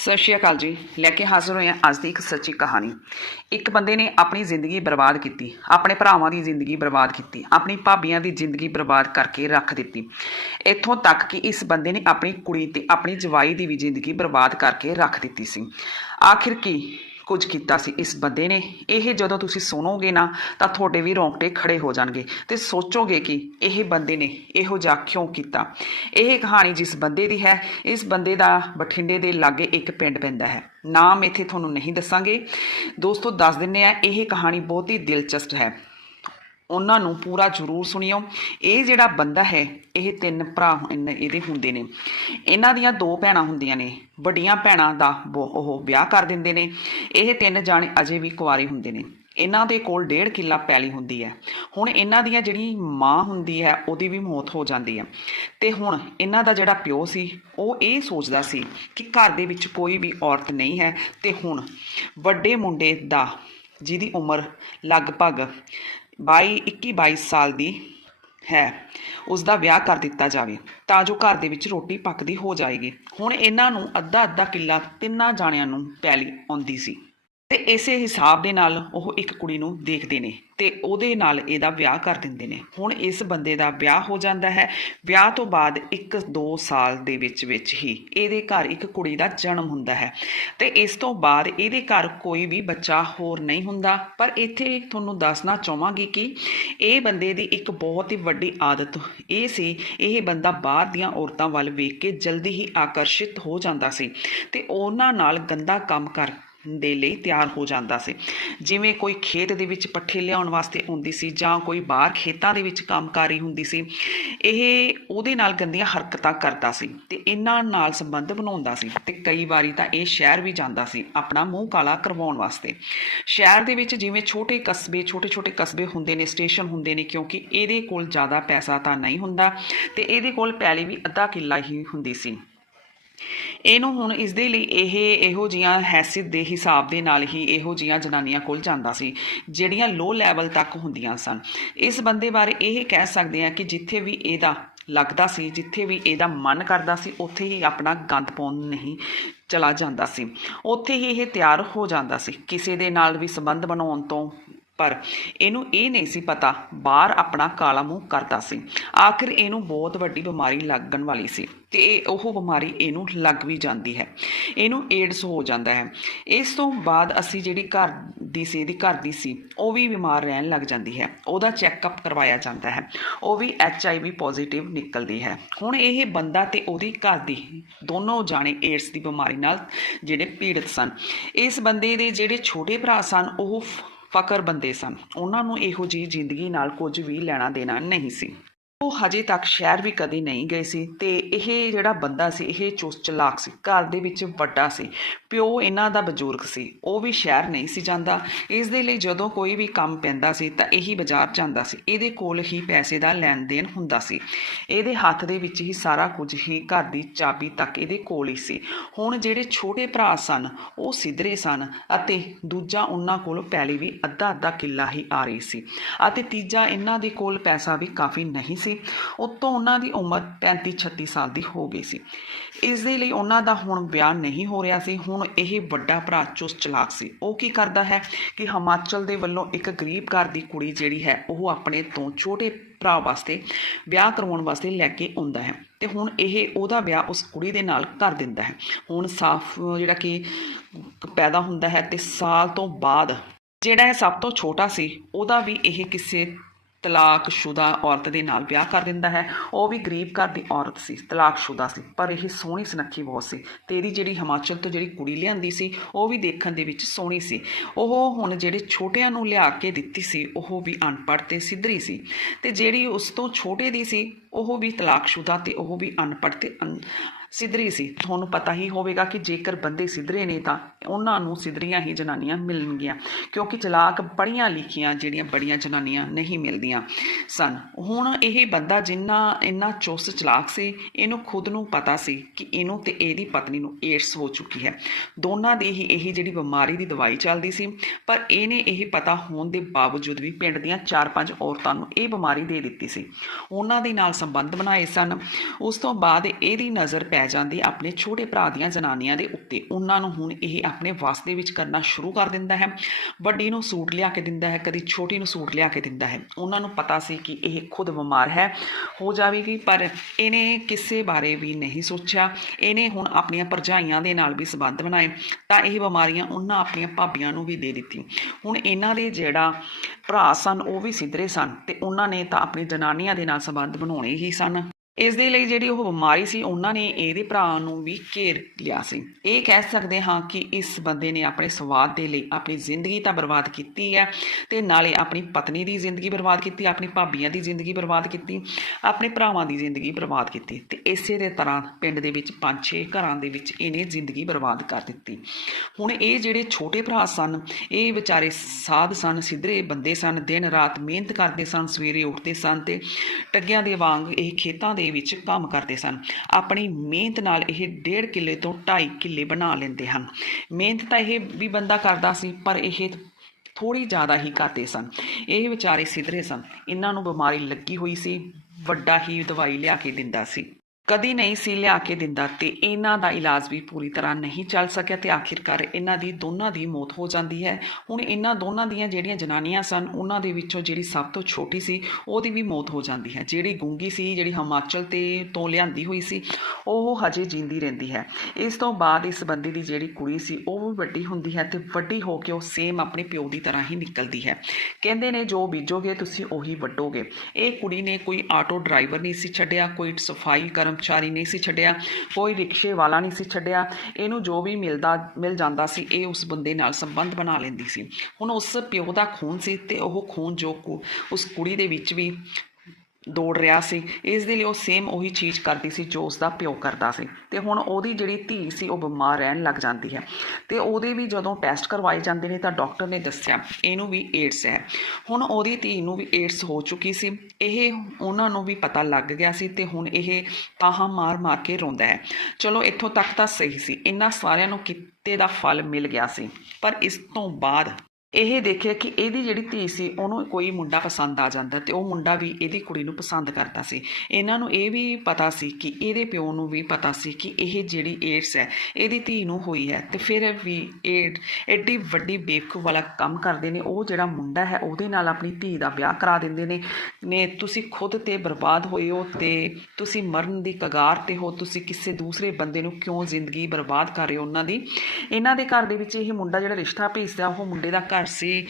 ਸਤਿ ਸ਼੍ਰੀ ਅਕਾਲ ਜੀ। ਲੈ ਕੇ ਹਾਜ਼ਰ ਹੋਏ ਹਾਂ ਅੱਜ ਦੀ ਇੱਕ ਸੱਚੀ ਕਹਾਣੀ। ਇੱਕ ਬੰਦੇ ਨੇ ਆਪਣੀ ਜ਼ਿੰਦਗੀ ਬਰਬਾਦ ਕੀਤੀ। ਆਪਣੇ ਭਰਾਵਾਂ ਦੀ ਜ਼ਿੰਦਗੀ ਬਰਬਾਦ ਕੀਤੀ। ਆਪਣੀ ਭਾਬੀਆਂ ਦੀ ਜ਼ਿੰਦਗੀ ਬਰਬਾਦ ਕਰਕੇ ਰੱਖ ਦਿੱਤੀ। ਇੱਥੋਂ ਤੱਕ ਕਿ ਇਸ ਬੰਦੇ ਨੇ ਆਪਣੀ ਕੁੜੀ ਤੇ ਆਪਣੀ ਜਵਾਈ ਦੀ ਵੀ ਜ਼ਿੰਦਗੀ ਬਰਬਾਦ ਕਰਕੇ ਰੱਖ ਦਿੱਤੀ ਸੀ। ਆਖਿਰ ਕੀ ਕੁਝ ਕੀਤਾ ਸੀ। ਇਸ ਬੰਦੇ ਨੇ ਇਹ ਜਦੋਂ ਤੁਸੀਂ ਸੁਣੋਗੇ ਨਾ, ਤਾਂ ਤੁਹਾਡੇ ਵੀ ਰੌਂਗਟੇ ਖੜੇ ਹੋ ਜਾਣਗੇ ਤੇ ਸੋਚੋਗੇ ਕਿ ਇਹ ਬੰਦੇ ਨੇ ਇਹੋ ਜਿਹਾ ਕਿਉਂ ਕੀਤਾ? ਇਹ ਕਹਾਣੀ ਜਿਸ ਬੰਦੇ ਦੀ ਹੈ, ਇਸ ਬੰਦੇ ਦਾ ਬਠਿੰਡੇ ਦੇ ਲਾਗੇ ਇੱਕ ਪਿੰਡ ਪੈਂਦਾ ਹੈ। ਨਾਮ ਇੱਥੇ ਤੁਹਾਨੂੰ ਨਹੀਂ ਦੱਸਾਂਗੇ। ਦੋਸਤੋ, ਦੱਸ ਦਿੰਨੇ ਆ ਇਹ ਕਹਾਣੀ ਬਹੁਤ ਹੀ ਦਿਲਚਸਪ ਹੈ। ਉਹਨਾਂ ਨੂੰ ਪੂਰਾ ਜ਼ਰੂਰ ਸੁਣਿਓ। ਇਹ ਜਿਹੜਾ ਬੰਦਾ ਹੈ, ਇਹ ਤਿੰਨ ਭਰਾ ਇਹਦੇ ਹੁੰਦੇ ਨੇ। ਇਹਨਾਂ ਦੀਆਂ ਦੋ ਭੈਣਾਂ ਹੁੰਦੀਆਂ ਨੇ। ਵੱਡੀਆਂ ਭੈਣਾਂ ਦਾ ਬੋ- ਉਹ ਵਿਆਹ ਕਰ ਦਿੰਦੇ ਨੇ। ਇਹ ਤਿੰਨ ਜਾਣੇ ਅਜੇ ਵੀ ਕੁਆਰੇ ਹੁੰਦੇ ਨੇ। ਇਹਨਾਂ ਦੇ ਕੋਲ ਡੇਢ ਕਿੱਲਾ ਪੈਲੀ ਹੁੰਦੀ ਹੈ। ਹੁਣ ਇਹਨਾਂ ਦੀਆਂ ਜਿਹੜੀ ਮਾਂ ਹੁੰਦੀ ਹੈ, ਉਹਦੀ ਵੀ ਮੌਤ ਹੋ ਜਾਂਦੀ ਹੈ। ਤੇ ਹੁਣ ਇਹਨਾਂ ਦਾ ਜਿਹੜਾ ਪਿਓ ਸੀ, ਉਹ ਇਹ ਸੋਚਦਾ ਸੀ ਕਿ ਘਰ ਦੇ ਵਿੱਚ ਕੋਈ ਵੀ ਔਰਤ ਨਹੀਂ ਹੈ। ਤੇ ਹੁਣ ਵੱਡੇ ਮੁੰਡੇ ਦਾ, ਜਿਹਦੀ ਉਮਰ ਲਗਭਗ 22 21 22 ਸਾਲ ਦੀ ਹੈ। ਉਸ ਦਾ ਵਿਆਹ ਕਰ ਦਿੱਤਾ ਜਾਵੇ ਤਾਂ ਜੋ ਘਰ ਦੇ ਵਿੱਚ ਰੋਟੀ ਪੱਕਦੀ ਹੋ ਜਾਏਗੀ। ਹੁਣ ਇਹਨਾਂ ਨੂੰ ਅੱਧਾ ਅੱਧਾ ਕਿੱਲਾ ਤਿੰਨਾਂ ਜਾਣਿਆਂ ਨੂੰ ਪੈਲੀ ਆਉਂਦੀ ਸੀ। ਤੇ ਇਸੇ ਹਿਸਾਬ ਦੇ ਨਾਲ ਉਹ ਇੱਕ ਕੁੜੀ ਨੂੰ ਦੇਖਦੇ ਨੇ ਤੇ ਉਹਦੇ ਨਾਲ ਇਹਦਾ ਵਿਆਹ ਕਰ ਦਿੰਦੇ ਨੇ। ਹੁਣ ਇਸ ਬੰਦੇ ਦਾ ਵਿਆਹ ਹੋ ਜਾਂਦਾ ਹੈ। ਵਿਆਹ ਤੋਂ ਬਾਅਦ 1-2 ਸਾਲ ਦੇ ਵਿੱਚ ਵਿੱਚ ਹੀ ਇਹਦੇ ਘਰ ਇੱਕ ਕੁੜੀ ਦਾ ਜਨਮ ਹੁੰਦਾ ਹੈ। ਤੇ ਇਸ ਤੋਂ ਬਾਅਦ ਇਹਦੇ ਘਰ ਕੋਈ ਵੀ ਬੱਚਾ ਹੋਰ ਨਹੀਂ ਹੁੰਦਾ। ਪਰ ਇੱਥੇ ਤੁਹਾਨੂੰ ਦੱਸਣਾ ਚਾਹਾਂਗੀ ਕਿ ਇਹ ਬੰਦੇ ਦੀ ਇੱਕ ਬਹੁਤ ਹੀ ਵੱਡੀ ਆਦਤ ਇਹ ਸੀ, ਇਹ ਬੰਦਾ ਬਾਹਰ ਦੀਆਂ ਔਰਤਾਂ ਵੱਲ ਵੇਖ ਕੇ ਜਲਦੀ ਹੀ ਆਕਰਸ਼ਿਤ ਹੋ ਜਾਂਦਾ ਸੀ ਤੇ ਉਹਨਾਂ ਨਾਲ ਗੰਦਾ ਕੰਮ ਕਰ ਦੇ ਲਈ ਤਿਆਰ ਹੋ ਜਾਂਦਾ ਸੀ। ਜਿਵੇਂ ਕੋਈ ਖੇਤ ਦੇ ਵਿੱਚ ਪੱਠੇ ਲਿਆਉਣ ਵਾਸਤੇ ਆਉਂਦੀ ਸੀ ਜਾਂ ਕੋਈ ਬਾਹਰ ਖੇਤਾਂ ਦੇ ਵਿੱਚ ਕੰਮਕਾਰੀ ਹੁੰਦੀ ਸੀ, ਇਹ ਉਹਦੇ ਨਾਲ ਗੰਦੀਆਂ ਹਰਕਤਾਂ ਕਰਦਾ ਸੀ ਤੇ ਇਹਨਾਂ ਨਾਲ ਸੰਬੰਧ ਬਣਾਉਂਦਾ ਸੀ ਤੇ ਕਈ ਵਾਰੀ ਤਾਂ ਇਹ ਸ਼ਹਿਰ ਵੀ ਜਾਂਦਾ ਸੀ ਆਪਣਾ ਮੂੰਹ ਕਾਲਾ ਕਰਵਾਉਣ ਵਾਸਤੇ। ਸ਼ਹਿਰ ਦੇ ਵਿੱਚ ਜਿਵੇਂ ਛੋਟੇ ਕਸਬੇ, ਛੋਟੇ-ਛੋਟੇ ਕਸਬੇ ਹੁੰਦੇ ਨੇ, ਸਟੇਸ਼ਨ ਹੁੰਦੇ ਨੇ, ਕਿਉਂਕਿ ਇਹਦੇ ਕੋਲ ਜ਼ਿਆਦਾ ਪੈਸਾ ਤਾਂ ਨਹੀਂ ਹੁੰਦਾ ਤੇ ਇਹਦੇ ਕੋਲ ਪੈਲੀ ਵੀ ਅੱਧਾ ਕਿੱਲਾ ਹੀ ਹੁੰਦੀ ਸੀ। ਇਹਨੂੰ ਹੁਣ ਇਸ ਦੇ ਲਈ ਇਹ ਇਹੋ ਜੀਆਂ ਹੈਸੀਅਤ ਦੇ ਹਿਸਾਬ ਦੇ ਨਾਲ ਹੀ ਇਹੋ ਜੀਆਂ ਜਨਾਨੀਆਂ ਕੋਲ ਜਾਂਦਾ ਸੀ, ਜਿਹੜੀਆਂ ਲੋ ਲੈਵਲ ਤੱਕ ਹੁੰਦੀਆਂ ਸਨ। ਇਸ ਬੰਦੇ ਬਾਰੇ ਇਹ ਕਹਿ ਸਕਦੇ ਆ ਕਿ ਜਿੱਥੇ ਵੀ ਇਹਦਾ ਲੱਗਦਾ ਸੀ, ਜਿੱਥੇ ਵੀ ਇਹਦਾ ਮਨ ਕਰਦਾ ਸੀ, ਉੱਥੇ ਹੀ ਆਪਣਾ ਗੰਦ ਪਾਉਣ ਨਹੀਂ ਚਲਾ ਜਾਂਦਾ ਸੀ। ਉੱਥੇ ਹੀ ਇਹ ਤਿਆਰ ਹੋ ਜਾਂਦਾ ਸੀ। ਕਿਸੇ ਦੇ ਨਾਲ ਵੀ ਸੰਬੰਧ ਬਣਾਉਣ ਤੋਂ ਪਰ ਇਹਨੂੰ ਇਹ ਨਹੀਂ ਸੀ ਪਤਾ, ਬਾਹਰ ਆਪਣਾ ਕਾਲਾ ਮੂੰਹ ਕਰਦਾ ਸੀ। ਆਖਿਰ ਇਹਨੂੰ ਬਹੁਤ ਵੱਡੀ ਬਿਮਾਰੀ ਲੱਗਣ ਵਾਲੀ ਸੀ ਤੇ ਇਹ, ਉਹ ਬਿਮਾਰੀ ਇਹਨੂੰ ਲੱਗ ਵੀ ਜਾਂਦੀ ਹੈ। ਇਹਨੂੰ ਏਡਸ ਹੋ ਜਾਂਦਾ ਹੈ। ਇਸ ਤੋਂ ਬਾਅਦ ਅਸੀਂ ਜਿਹੜੀ ਘਰ ਦੀ ਸੀ, ਇਹਦੀ ਘਰ ਦੀ ਸੀ, ਉਹ ਵੀ ਬਿਮਾਰ ਰਹਿਣ ਲੱਗ ਜਾਂਦੀ ਹੈ। ਉਹਦਾ ਚੈੱਕਅਪ ਕਰਵਾਇਆ ਜਾਂਦਾ ਹੈ। ਉਹ V H I we positive ਨਿਕਲਦੀ ਹੈ। ਹੁਣ ਇਹ ਬੰਦਾ ਤੇ ਉਹਦੀ ਘਰ ਦੀ ਦੋਨੋਂ ਜਾਣੇ ਏਡਸ ਦੀ ਬਿਮਾਰੀ ਨਾਲ ਜਿਹੜੇ ਪੀੜਤ ਸਨ। ਇਸ ਬੰਦੇ ਦੇ ਜਿਹੜੇ ਛੋਟੇ ਭਰਾ ਸਨ, ਉਹ ਫਕਰ ਬੰਦੇ ਸਨ। ਉਹਨਾਂ ਨੂੰ ਇਹੋ ਜਿਹੀ ਜ਼ਿੰਦਗੀ ਨਾਲ ਕੁਝ ਵੀ ਲੈਣਾ ਦੇਣਾ ਨਹੀਂ ਸੀ। ਉਹ ਹਜੇ ਤੱਕ ਸ਼ਹਿਰ ਵੀ ਕਦੇ ਨਹੀਂ ਗਏ ਸੀ ਤੇ ਇਹ ਜਿਹੜਾ ਬੰਦਾ ਸੀ, ਇਹ ਚੁਸਤ ਚਲਾਕ ਸੀ, ਘਰ ਦੇ ਵਿੱਚ ਵੱਡਾ ਸੀ, ਪਿਓ ਇਹਨਾਂ ਦਾ ਬਜ਼ੁਰਗ ਸੀ, ਉਹ ਵੀ ਸ਼ਹਿਰ ਨਹੀਂ ਸੀ ਜਾਂਦਾ। ਇਸ ਦੇ ਲਈ ਜਦੋਂ ਕੋਈ ਵੀ ਕੰਮ ਪੈਂਦਾ ਸੀ ਤਾਂ ਇਹੀ ਬਾਜ਼ਾਰ ਜਾਂਦਾ ਸੀ, ਇਹਦੇ ਕੋਲ ਹੀ ਪੈਸੇ ਦਾ ਲੈਣ ਦੇਣ ਹੁੰਦਾ ਸੀ। ਇਹਦੇ ਹੱਥ ਦੇ ਵਿੱਚ ਹੀ ਸਾਰਾ ਕੁਝ ਹੀ ਘਰ ਦੀ ਚਾਬੀ ਤੱਕ ਇਹਦੇ ਕੋਲ ਹੀ ਸੀ। ਹੁਣ ਜਿਹੜੇ ਛੋਟੇ ਭਰਾ ਸਨ, ਉਹ ਸਿਧਰੇ ਸਨ ਅਤੇ ਦੂਜਾ ਉਹਨਾਂ ਕੋਲ ਪੈਲੀ ਵੀ ਅੱਧਾ ਅੱਧਾ ਕਿੱਲਾ ਹੀ ਆ ਰਹੀ ਸੀ। ਅਤੇ ਤੀਜਾ ਇਹਨਾਂ ਦੇ ਕੋਲ ਪੈਸਾ ਵੀ ਕਾਫੀ ਨਹੀਂ ਸੀ ਉਤੋਂ ਉਹਨਾਂ ਦੀ ਉਮਰ 35 36 ਸਾਲ ਦੀ ਹੋ ਗਈ ਸੀ। ਇਸ ਦੇ ਲਈ ਉਹਨਾਂ ਦਾ ਹੁਣ ਵਿਆਹ ਨਹੀਂ ਹੋ ਰਿਹਾ ਸੀ, ਹੁਣ ਇਹ ਵੱਡਾ ਭਰਾ ਚੁਸ ਚਲਾਕ ਸੀ। ਉਹ ਕੀ ਕਰਦਾ ਹੈ ਕਿ ਹਿਮਾਚਲ ਦੇ ਵੱਲੋਂ ਇੱਕ ਗਰੀਬ ਘਰ ਦੀ ਕੁੜੀ ਜਿਹੜੀ ਹੈ, ਉਹ ਆਪਣੇ ਤੋਂ ਛੋਟੇ ਭਰਾ ਵਾਸਤੇ ਵਿਆਹ ਕਰਵਾਉਣ ਵਾਸਤੇ ਲੈ ਕੇ ਆਉਂਦਾ ਹੈ ਤੇ ਹੁਣ ਇਹ ਉਹਦਾ ਵਿਆਹ ਉਸ ਕੁੜੀ ਦੇ ਨਾਲ ਕਰ ਦਿੰਦਾ ਹੈ। ਹੁਣ ਸਾਫ਼ ਜਿਹੜਾ ਕਿ ਪੈਦਾ ਹੁੰਦਾ ਹੈ ਤੇ ਸਾਲ ਤੋਂ ਬਾਅਦ ਜਿਹੜਾ ਇਹ ਸਭ ਤੋਂ ਛੋਟਾ ਸੀ, ਉਹਦਾ ਵੀ ਇਹ ਕਿਸੇ ਤਲਾਕਸ਼ੁਦਾ ਔਰਤ ਦੇ ਨਾਲ ਵਿਆਹ ਕਰ ਦਿੰਦਾ ਹੈ। ਉਹ ਵੀ ਗਰੀਬ ਘਰ ਦੀ ਔਰਤ ਸੀ, ਤਲਾਕਸ਼ੁਦਾ ਸੀ, ਪਰ ਇਹ ਸੋਹਣੀ ਸੁਨੱਖੀ ਬਹੁਤ ਸੀ। ਤੇਰੀ ਜਿਹੜੀ ਹਿਮਾਚਲ ਤੋਂ ਜਿਹੜੀ ਕੁੜੀ ਲਿਆਂਦੀ ਸੀ, ਉਹ ਵੀ ਦੇਖਣ ਦੇ ਵਿੱਚ ਸੋਹਣੀ ਸੀ। ਉਹ ਹੁਣ ਜਿਹੜੇ ਛੋਟਿਆਂ ਨੂੰ ਲਿਆ ਕੇ ਦਿੱਤੀ ਸੀ, ਉਹ ਵੀ ਅਨਪੜ੍ਹ ਤੇ ਸਿੱਧਰੀ ਸੀ। ਤੇ ਜਿਹੜੀ ਉਸ ਤੋਂ ਛੋਟੇ ਦੀ ਸੀ, ਉਹ ਵੀ ਤਲਾਕਸ਼ੁਦਾ ਤੇ ਉਹ ਵੀ ਅਨਪੜ੍ਹ ਤੇ ਅਨ- ਸਿਧਰੀ ਸੀ। ਤੁਹਾਨੂੰ ਪਤਾ ਹੀ ਹੋਵੇਗਾ ਕਿ ਜੇਕਰ ਬੰਦੇ ਸਿਧਰੇ ਨੇ ਤਾਂ ਉਹਨਾਂ ਨੂੰ ਸਿਧਰੀਆਂ ਹੀ ਜਨਾਨੀਆਂ ਮਿਲਣਗੀਆਂ, ਕਿਉਂਕਿ ਚਲਾਕ ਪੜੀਆਂ ਲਿਖੀਆਂ ਜਿਹੜੀਆਂ ਬੜੀਆਂ ਜਨਾਨੀਆਂ ਨਹੀਂ ਮਿਲਦੀਆਂ ਸਨ। ਹੁਣ ਇਹ ਬੰਦਾ ਜਿੰਨਾ, ਇੰਨਾ ਚੁਸਤ ਚਲਾਕ ਸੀ, ਇਹਨੂੰ ਖੁਦ ਨੂੰ ਪਤਾ ਸੀ ਕਿ ਇਹਨੂੰ ਤੇ ਇਹਦੀ ਪਤਨੀ ਨੂੰ ਏਡਸ ਹੋ ਚੁੱਕੀ ਹੈ। ਦੋਨਾਂ ਦੀ ਹੀ ਇਹ ਜਿਹੜੀ ਬਿਮਾਰੀ ਦੀ ਦਵਾਈ ਚੱਲਦੀ ਸੀ, ਪਰ ਇਹਨੇ ਇਹ ਪਤਾ ਹੋਣ ਦੇ ਬਾਵਜੂਦ ਵੀ ਪਿੰਡ ਦੀਆਂ 4-5 ਔਰਤਾਂ ਨੂੰ ਇਹ ਬਿਮਾਰੀ ਦੇ ਦਿੱਤੀ ਸੀ। ਉਹਨਾਂ ਦੇ ਨਾਲ ਸੰਬੰਧ ਬਣਾਏ ਸਨ। ਉਸ ਤੋਂ ਬਾਅਦ ਇਹਦੀ ਨਜ਼ਰ ਪੈ ਪੈ ਜਾਂਦੀ ਆਪਣੇ ਛੋਟੇ ਭਰਾ ਦੀਆਂ ਜਨਾਨੀਆਂ ਦੇ ਉੱਤੇ। ਉਹਨਾਂ ਨੂੰ ਹੁਣ ਇਹ ਆਪਣੇ ਵਸ ਦੇ ਵਿੱਚ ਕਰਨਾ ਸ਼ੁਰੂ ਕਰ ਦਿੰਦਾ ਹੈ। ਵੱਡੀ ਨੂੰ ਸੂਟ ਲਿਆ ਕੇ ਦਿੰਦਾ ਹੈ, ਕਦੀ ਛੋਟੀ ਨੂੰ ਸੂਟ ਲਿਆ ਕੇ ਦਿੰਦਾ ਹੈ। ਉਹਨਾਂ ਨੂੰ ਪਤਾ ਸੀ ਕਿ ਇਹ ਖੁਦ ਬਿਮਾਰ ਹੈ। ਹੋ ਜਾਵੇਗੀ, ਪਰ ਇਹਨੇ ਕਿਸੇ ਬਾਰੇ ਵੀ ਨਹੀਂ ਸੋਚਿਆ। ਇਹਨੇ ਹੁਣ ਆਪਣੀਆਂ ਭਰਜਾਈਆਂ ਦੇ ਨਾਲ ਵੀ ਸੰਬੰਧ ਬਣਾਏ, ਤਾਂ ਇਹ ਬਿਮਾਰੀਆਂ ਉਹਨਾਂ ਆਪਣੀਆਂ ਭਾਬੀਆਂ ਨੂੰ ਵੀ ਦੇ ਦਿੱਤੀ। ਹੁਣ ਇਹਨਾਂ ਦੇ ਜਿਹੜਾ ਭਰਾ ਸਨ, ਉਹ ਵੀ ਸਿੱਧਰੇ ਸਨ ਤੇ ਉਹਨਾਂ ਨੇ ਤਾਂ ਆਪਣੀ ਜਨਾਨੀਆਂ ਦੇ ਨਾਲ ਸੰਬੰਧ ਬਣਾਉਣੇ ਹੀ ਸਨ। ਇਸ ਦੇ ਲਈ ਜਿਹੜੀ ਉਹ ਬਿਮਾਰੀ ਸੀ, ਉਹਨਾਂ ਨੇ ਇਹਦੇ ਭਰਾ ਨੂੰ ਵੀ ਘੇਰ ਲਿਆ ਸੀ। ਇਹ ਕਹਿ ਸਕਦੇ ਹਾਂ ਕਿ ਇਸ ਬੰਦੇ ਨੇ ਆਪਣੇ ਸਵਾਦ ਦੇ ਲਈ ਆਪਣੀ ਜ਼ਿੰਦਗੀ ਤਾਂ ਬਰਬਾਦ ਕੀਤੀ ਹੈ ਤੇ ਨਾਲੇ ਆਪਣੀ ਪਤਨੀ ਦੀ ਜ਼ਿੰਦਗੀ ਬਰਬਾਦ ਕੀਤੀ, ਆਪਣੀ ਭਾਬੀਆਂ ਦੀ ਜ਼ਿੰਦਗੀ ਬਰਬਾਦ ਕੀਤੀ, ਆਪਣੇ ਭਰਾਵਾਂ ਦੀ ਜ਼ਿੰਦਗੀ ਬਰਬਾਦ ਕੀਤੀ ਤੇ ਇਸੇ ਦੇ ਤਰ੍ਹਾਂ ਪਿੰਡ ਦੇ ਵਿੱਚ ਪੰਜ ਛੇ ਘਰਾਂ ਦੇ ਵਿੱਚ ਇਹਨੇ ਜ਼ਿੰਦਗੀ ਬਰਬਾਦ ਕਰ ਦਿੱਤੀ। ਹੁਣ ਇਹ ਜਿਹੜੇ ਛੋਟੇ ਭਰਾ ਸਨ, ਇਹ ਵਿਚਾਰੇ ਸਾਧ ਸਨ, ਸਿੱਧਰੇ ਬੰਦੇ ਸਨ, ਦਿਨ ਰਾਤ ਮਿਹਨਤ ਕਰਦੇ ਸਨ, ਸਵੇਰੇ ਉੱਠਦੇ ਸਨ ਤੇ ਟੱਗਿਆਂ ਦੇ ਵਾਂਗ ਇਹ ਖੇਤਾਂ ਦੇ ਵਿੱਚ ਕੰਮ ਕਰਦੇ ਸਨ। ਆਪਣੀ ਮਿਹਨਤ ਨਾਲ ਇਹ ਡੇਢ ਕਿੱਲੇ ਤੋਂ 2.5 ਕਿੱਲੇ ਬਣਾ ਲੈਂਦੇ ਹਨ। ਮਿਹਨਤ ਤਾਂ ਇਹ ਵੀ ਬੰਦਾ ਕਰਦਾ ਸੀ, ਪਰ ਇਹ ਥੋੜੀ ਜ਼ਿਆਦਾ ਹੀ ਕਰਦੇ ਸਨ। ਇਹ ਵਿਚਾਰੇ ਸਿਧਰੇ ਸਨ। ਇਹਨਾਂ ਨੂੰ ਬਿਮਾਰੀ ਲੱਗੀ ਹੋਈ ਸੀ, ਵੱਡਾ ਹੀ ਦਵਾਈ ਲਿਆ ਕੇ ਦਿੰਦਾ ਸੀ। ਕਦੀ ਨਹੀਂ ਸੀ ਲਿਆ ਕੇ ਦਿੰਦਾ ਤੇ ਇਹਨਾਂ ਦਾ ਇਲਾਜ ਵੀ ਪੂਰੀ ਤਰ੍ਹਾਂ ਨਹੀਂ ਚੱਲ ਸਕਿਆ ਤੇ ਆਖਿਰਕਾਰ ਇਹਨਾਂ ਦੀ ਦੋਨਾਂ ਦੀ ਮੌਤ ਹੋ ਜਾਂਦੀ ਹੈ। ਹੁਣ ਇਹਨਾਂ ਦੋਨਾਂ ਦੀਆਂ ਜਿਹੜੀਆਂ ਜਨਾਨੀਆਂ ਸਨ, ਉਹਨਾਂ ਦੇ ਵਿੱਚੋਂ ਜਿਹੜੀ ਸਭ ਤੋਂ ਛੋਟੀ ਸੀ, ਉਹਦੀ ਵੀ ਮੌਤ ਹੋ ਜਾਂਦੀ ਹੈ। ਜਿਹੜੀ ਗੂੰਗੀ ਸੀ, ਜਿਹੜੀ ਹਿਮਾਚਲ ਤੇ ਤੋਂ ਲਿਆਂਦੀ ਹੋਈ ਸੀ, ਉਹ ਹਜੇ ਜਿੰਦੀ ਰਹਿੰਦੀ ਹੈ। ਇਸ ਤੋਂ ਬਾਅਦ ਇਸ ਬੰਦੇ ਦੀ ਜਿਹੜੀ ਕੁੜੀ ਸੀ, ਉਹ ਵੀ ਵੱਡੀ ਹੁੰਦੀ ਹੈ ਤੇ ਵੱਡੀ ਹੋ ਕੇ ਉਹ ਸੇਮ ਆਪਣੇ ਪਿਓ ਦੀ ਤਰ੍ਹਾਂ ਹੀ ਨਿਕਲਦੀ ਹੈ। ਕਹਿੰਦੇ ਨੇ, ਜੋ ਬੀਜੋਗੇ, ਤੁਸੀਂ ਉਹੀ ਵੱਢੋਗੇ। ਇਹ ਕੁੜੀ ਨੇ ਕੋਈ ਆਟੋ ਡਰਾਈਵਰ ਨਹੀਂ ਸੀ ਛੱਡਿਆ, ਕੋਈ ਸਫ਼ਾਈ ਕਰਮਚਾਰੀ ਨਹੀਂ ਸੀ ਛੱਡਿਆ, ਕੋਈ ਰਿਕਸ਼ੇ ਵਾਲਾ ਨਹੀਂ ਸੀ ਛੱਡਿਆ, ਇਹਨੂੰ ਜੋ ਵੀ ਮਿਲਦਾ, ਮਿਲ ਜਾਂਦਾ ਸੀ, ਇਹ ਉਸ ਬੰਦੇ ਨਾਲ ਸੰਬੰਧ ਬਣਾ ਲੈਂਦੀ ਸੀ। ਹੁਣ ਉਸ ਪਿਓ ਦਾ ਖੂਨ ਸੀ ਤੇ ਉਹ ਖੂਨ ਜੋ ਕੁ- ਉਸ ਕੁੜੀ ਦੇ ਵਿੱਚ ਵੀ ਦੌੜ ਰਿਹਾ ਸੀ। ਇਸ ਦੇ ਲਈ ਉਹ ਸੇਮ ਉਹੀ ਚੀਜ਼ ਕਰਦੀ ਸੀ ਜੋ ਉਸ ਦਾ ਪਿਓ ਕਰਦਾ ਸੀ। ਤੇ ਹੁਣ ਉਹਦੀ ਜਿਹੜੀ ਧੀ ਸੀ, ਉਹ ਬਿਮਾਰ ਰਹਿਣ ਲੱਗ ਜਾਂਦੀ ਹੈ। ਤੇ ਉਹਦੇ ਵੀ ਜਦੋਂ ਟੈਸਟ ਕਰਵਾਏ ਜਾਂਦੇ ਨੇ ਤਾਂ ਡਾਕਟਰ ਨੇ ਦੱਸਿਆ, ਇਹਨੂੰ ਵੀ ਏਡਸ ਹੈ। ਹੁਣ ਉਹਦੀ ਧੀ ਨੂੰ ਵੀ ਏਡਸ ਹੋ ਚੁੱਕੀ ਸੀ। ਇਹ ਉਹਨਾਂ ਨੂੰ ਵੀ ਪਤਾ ਲੱਗ ਗਿਆ ਸੀ ਤੇ ਹੁਣ ਇਹ ਤਾਹਾਂ ਮਾਰ ਮਾਰ ਕੇ ਰੋਂਦਾ ਹੈ। ਚਲੋ, ਇੱਥੋਂ ਤੱਕ ਤਾਂ ਸਹੀ ਸੀ। ਇਹਨਾਂ ਸਾਰਿਆਂ ਨੂੰ ਕਿਤੇ ਦਾ ਫਲ ਮਿਲ ਗਿਆ ਸੀ। ਪਰ ਇਸ ਤੋਂ ਬਾਅਦ ਇਹ ਦੇਖਿਆ ਕਿ ਇਹਦੀ ਜਿਹੜੀ ਧੀ ਸੀ, ਉਹਨੂੰ ਕੋਈ ਮੁੰਡਾ ਪਸੰਦ ਆ ਜਾਂਦਾ ਤੇ ਉਹ ਮੁੰਡਾ ਵੀ ਇਹਦੀ ਕੁੜੀ ਨੂੰ ਪਸੰਦ ਕਰਦਾ ਸੀ। ਇਹਨਾਂ ਨੂੰ ਇਹ ਵੀ ਪਤਾ ਸੀ ਕਿ ਇਹਦੇ ਪਿਓ ਨੂੰ ਵੀ ਪਤਾ ਸੀ ਕਿ ਇਹ ਜਿਹੜੀ ਏਡਸ ਹੈ, ਇਹਦੀ ਧੀ ਨੂੰ ਹੋਈ ਹੈ ਤੇ ਫਿਰ ਵੀ ਇਹ ਐਡੀ ਵੱਡੀ ਬੇਵਕੂਫ ਵਾਲਾ ਕੰਮ ਕਰਦੇ ਨੇ। ਉਹ ਜਿਹੜਾ ਮੁੰਡਾ ਹੈ, ਉਹਦੇ ਨਾਲ ਆਪਣੀ ਧੀ ਦਾ ਵਿਆਹ ਕਰਾ ਦਿੰਦੇ ਨੇ। ਨੇ ਤੁਸੀਂ ਖੁਦ ਤੇ ਬਰਬਾਦ ਹੋਏ ਹੋ ਤੇ ਤੁਸੀਂ ਮਰਨ ਦੀ ਕਗਾਰ ਤੇ ਹੋ, ਤੁਸੀਂ ਕਿਸੇ ਦੂਸਰੇ ਬੰਦੇ ਨੂੰ ਕਿਉਂ ਜ਼ਿੰਦਗੀ ਬਰਬਾਦ ਕਰ ਰਹੇ ਹੋ? ਉਹਨਾਂ ਦੀ, ਇਹਨਾਂ ਦੇ ਘਰ ਦੇ ਵਿੱਚ ਇਹ ਮੁੰਡਾ ਜਿਹੜਾ ਰਿਸ਼ਤਾ ਭੇਜਦਾ, ਉਹ ਮੁੰਡੇ ਦਾ ਘਰ ਸੀ,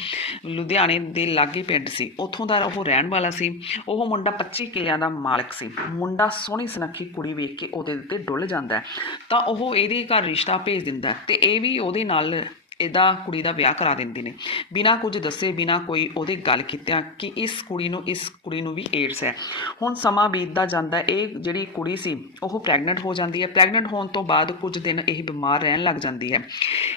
ਲੁਧਿਆਣੇ ਦੇ ਲਾਗੇ ਪਿੰਡ ਸੀ। ਉੱਥੋਂ ਦਾ ਉਹ ਰਹਿਣ ਵਾਲਾ ਸੀ। ਉਹ ਮੁੰਡਾ 25 ਕਿੱਲਿਆਂ ਦਾ ਮਾਲਕ ਸੀ। ਮੁੰਡਾ ਸੋਹਣੀ ਸੁਨੱਖੀ ਕੁੜੀ ਵੇਖ ਕੇ ਉਹਦੇ ਉੱਤੇ ਡੁੱਲ ਜਾਂਦਾ ਤਾਂ ਉਹ ਇਹਦੇ ਘਰ ਰਿਸ਼ਤਾ ਭੇਜ ਦਿੰਦਾ ਹੈ ਤੇ ਇਹ ਵੀ ਉਹਦੇ ਨਾਲ ਇਹਦਾ ਕੁੜੀ ਦਾ ਵਿਆਹ ਕਰਾ ਦਿੰਦੇ ਨੇ। ਬਿਨਾਂ ਕੁਝ ਦੱਸੇ, ਬਿਨਾਂ ਕੋਈ ਉਹਦੇ ਗੱਲ ਕੀਤਿਆਂ ਕਿ ਇਸ ਕੁੜੀ ਨੂੰ, ਇਸ ਕੁੜੀ ਨੂੰ ਵੀ ਏਡਸ ਹੈ। ਹੁਣ ਸਮਾਂ ਬੀਤਦਾ ਜਾਂਦਾ, ਇਹ ਜਿਹੜੀ ਕੁੜੀ ਸੀ, ਉਹ ਪ੍ਰੈਗਨੈਂਟ ਹੋ ਜਾਂਦੀ ਹੈ। ਪ੍ਰੈਗਨੈਂਟ ਹੋਣ ਤੋਂ ਬਾਅਦ ਕੁਝ ਦਿਨ ਇਹ ਬਿਮਾਰ ਰਹਿਣ ਲੱਗ ਜਾਂਦੀ ਹੈ।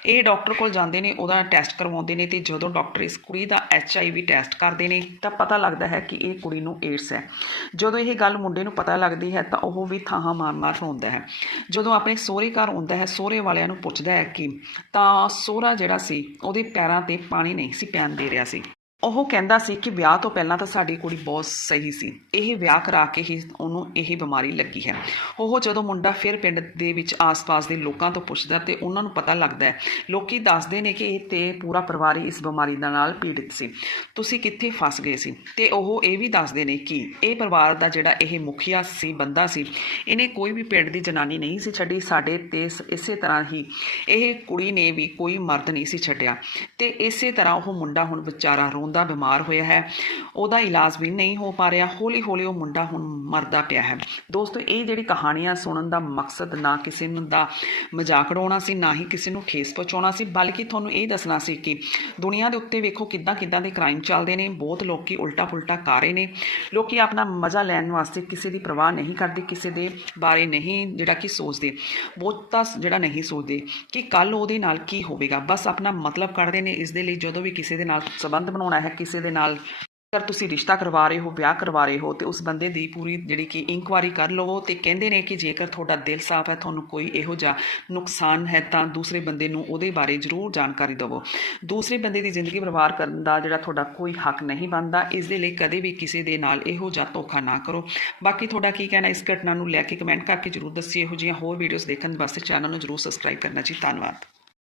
ਇਹ ਡਾਕਟਰ ਕੋਲ ਜਾਂਦੇ ਨੇ, ਉਹਦਾ ਟੈਸਟ ਕਰਵਾਉਂਦੇ ਨੇ ਤੇ ਜਦੋਂ ਡਾਕਟਰ ਇਸ ਕੁੜੀ ਦਾ ਐਚ ਆਈ ਵੀ ਟੈਸਟ ਕਰਦੇ ਨੇ, ਤਾਂ ਪਤਾ ਲੱਗਦਾ ਹੈ ਕਿ ਇਹ ਕੁੜੀ ਨੂੰ ਏਡਸ ਹੈ। ਜਦੋਂ ਇਹ ਗੱਲ ਮੁੰਡੇ ਨੂੰ ਪਤਾ ਲੱਗਦੀ ਹੈ, ਤਾਂ ਉਹ ਵੀ ਥਾਹਾਂ ਮਾਰ-ਮਾਰ ਰੋਂਦਾ ਹੈ। ਜਦੋਂ ਆਪਣੇ ਸਹੁਰੇ ਘਰ ਆਉਂਦਾ ਹੈ, ਸਹੁਰੇ ਵਾਲਿਆਂ ਨੂੰ ਪੁੱਛਦਾ ਹੈ ਕਿ, ਤਾਂ ਸਹੁਰਾ ਜਿਹੜਾ ਸੀ ਉਹਦੇ ਪੈਰਾਂ ਤੇ ਪਾਣੀ ਨਹੀਂ ਸੀ ਪੈਣ ਦੇ ਰਿਹਾ ਸੀ। ਉਹ ਕਹਿੰਦਾ ਸੀ ਕਿ ਵਿਆਹ ਤੋਂ ਪਹਿਲਾਂ ਤਾਂ ਸਾਡੀ ਕੁੜੀ ਬਹੁਤ ਸਹੀ ਸੀ। ਇਹ ਵਿਆਹ ਕਰਾ ਕੇ ਹੀ ਉਹਨੂੰ ਇਹ ਬਿਮਾਰੀ ਲੱਗੀ ਹੈ। ਉਹ ਜਦੋਂ ਮੁੰਡਾ ਫਿਰ ਪਿੰਡ ਦੇ ਵਿੱਚ ਆਸ-ਪਾਸ ਦੇ ਲੋਕਾਂ ਤੋਂ ਪੁੱਛਦਾ ਤੇ ਉਹਨਾਂ ਨੂੰ ਪਤਾ ਲੱਗਦਾ ਹੈ। ਲੋਕੀ ਦੱਸਦੇ ਨੇ ਕਿ ਇਹ ਤੇ ਪੂਰਾ ਪਰਿਵਾਰ ਹੀ ਇਸ ਬਿਮਾਰੀ ਦੇ ਨਾਲ ਪੀੜਿਤ ਸੀ। ਤੁਸੀਂ ਕਿੱਥੇ ਫਸ ਗਏ ਸੀ? ਤੇ ਉਹ ਇਹ ਵੀ ਦੱਸਦੇ ਨੇ ਕਿ ਇਹ ਪਰਿਵਾਰ ਦਾ ਜਿਹੜਾ ਇਹ ਮੁਖੀਆ ਸੀ, ਬੰਦਾ ਸੀ, ਇਹਨੇ ਕੋਈ ਵੀ ਪਿੰਡ ਦੀ ਜਨਾਨੀ ਨਹੀਂ ਸੀ ਛੱਡੀ। ਸਾਡੇ ਤੇ ਸ- ਇਸੇ ਤਰ੍ਹਾਂ ਹੀ ਇਹ ਕੁੜੀ ਨੇ ਵੀ ਕੋਈ ਮਰਦ ਨਹੀਂ ਸੀ ਛੱਡਿਆ। ਤੇ ਇਸੇ ਤਰ੍ਹਾਂ ਉਹ ਮੁੰਡਾ ਹੁਣ ਵਿਚਾਰਾ ਰੋਂ ਰੋਂਦਾ ਬਿਮਾਰ ਹੋਇਆ ਹੈ। ਉਹਦਾ ਇਲਾਜ ਵੀ ਨਹੀਂ ਹੋ ਪਾ ਰਿਹਾ। ਹੌਲੀ ਹੌਲੀ ਉਹ ਮੁੰਡਾ ਹੁਣ ਮਰਦਾ ਪਿਆ ਹੈ। ਦੋਸਤੋ, ਇਹ ਜਿਹੜੀ ਕਹਾਣੀਆਂ ਸੁਣਨ ਦਾ ਮਕਸਦ ਨਾ ਕਿਸੇ ਨੂੰ ਦਾ ਮਜ਼ਾਕ ਉਡਾਉਣਾ ਸੀ, ਨਾ ਹੀ ਕਿਸੇ ਨੂੰ ਠੇਸ ਪਹੁੰਚਾਉਣਾ ਸੀ, ਬਲਕਿ ਤੁਹਾਨੂੰ ਇਹ ਦੱਸਣਾ ਸੀ ਕਿ ਦੁਨੀਆ ਦੇ ਉੱਤੇ ਵੇਖੋ ਕਿੱਦਾਂ ਕਿੱਦਾਂ ਦੇ ਕ੍ਰਾਈਮ ਚੱਲਦੇ ਨੇ। ਬਹੁਤ ਲੋਕੀ ਉਲਟਾ ਪੁਲਟਾ ਕਰ ਰਹੇ ਨੇ। ਲੋਕੀ ਆਪਣਾ ਮਜ਼ਾ ਲੈਣ ਵਾਸਤੇ ਕਿਸੇ ਦੀ ਪਰਵਾਹ ਨਹੀਂ ਕਰਦੇ, ਕਿਸੇ ਦੇ ਬਾਰੇ ਨਹੀਂ ਜਿਹੜਾ ਕਿ ਸੋਚਦੇ। ਬਹੁਤਾ ਜਿਹੜਾ ਨਹੀਂ ਸੋਚਦੇ ਕਿ ਕੱਲ ਉਹਦੇ ਨਾਲ ਕੀ ਹੋਵੇਗਾ। ਬਸ ਆਪਣਾ ਮਤਲਬ ਕੱਢਦੇ ਨੇ। ਇਸ ਦੇ ਲਈ ਜਦੋਂ ਵੀ ਕਿਸੇ ਦੇ ਨਾਲ ਸੰਬੰਧ ਬਣਾਉਣਾ ਹੈ ਕਿਸੇ ਦੇ ਨਾਲ। ਅਗਰ ਤੁਸੀਂ ਰਿਸ਼ਤਾ ਕਰਵਾ ਰਹੇ ਹੋ, ਵਿਆਹ ਕਰਵਾ ਰਹੇ ਹੋ, ਤੇ ਉਸ ਬੰਦੇ ਦੀ ਪੂਰੀ ਜਿਹੜੀ ਕਿ ਇਨਕੁਆਰੀ ਕਰ ਲਵੋ ਤੇ ਕਹਿੰਦੇ ਨੇ ਕਿ ਜੇਕਰ ਤੁਹਾਡਾ ਦਿਲ ਸਾਫ਼ ਹੈ, ਤੁਹਾਨੂੰ ਕੋਈ ਇਹੋ ਜਿਹਾ ਨੁਕਸਾਨ ਹੈ ਤਾਂ ਦੂਸਰੇ ਬੰਦੇ ਨੂੰ ਉਹਦੇ ਬਾਰੇ ਜ਼ਰੂਰ ਜਾਣਕਾਰੀ ਦਿਵੋ। ਦੂਸਰੇ ਬੰਦੇ ਦੀ ਜ਼ਿੰਦਗੀ ਬਰਬਾਦ ਕਰਨ ਦਾ ਜਿਹੜਾ ਤੁਹਾਡਾ ਕੋਈ ਹੱਕ ਨਹੀਂ ਬਣਦਾ, ਇਸ ਦੇ ਲਈ ਕਦੇ ਵੀ ਕਿਸੇ ਦੇ ਨਾਲ ਇਹੋ ਜਿਹਾ ਧੋਖਾ ਨਾ ਕਰੋ। ਬਾਕੀ ਤੁਹਾਡਾ ਕੀ ਕਹਿਣਾ, ਇਸ ਘਟਨਾ ਨੂੰ ਲੈ ਕੇ ਕਮੈਂਟ ਕਰਕੇ ਜ਼ਰੂਰ ਦੱਸਿਓ। ਇਹੋ ਜਿਹੀਆਂ ਹੋਰ ਵੀਡੀਓਜ਼ ਦੇਖਣ ਵਾਸਤੇ ਚੈਨਲ ਨੂੰ ਜ਼ਰੂਰ ਸਬਸਕ੍ਰਾਈਬ ਕਰਨਾ ਜੀ। ਧੰਨਵਾਦ।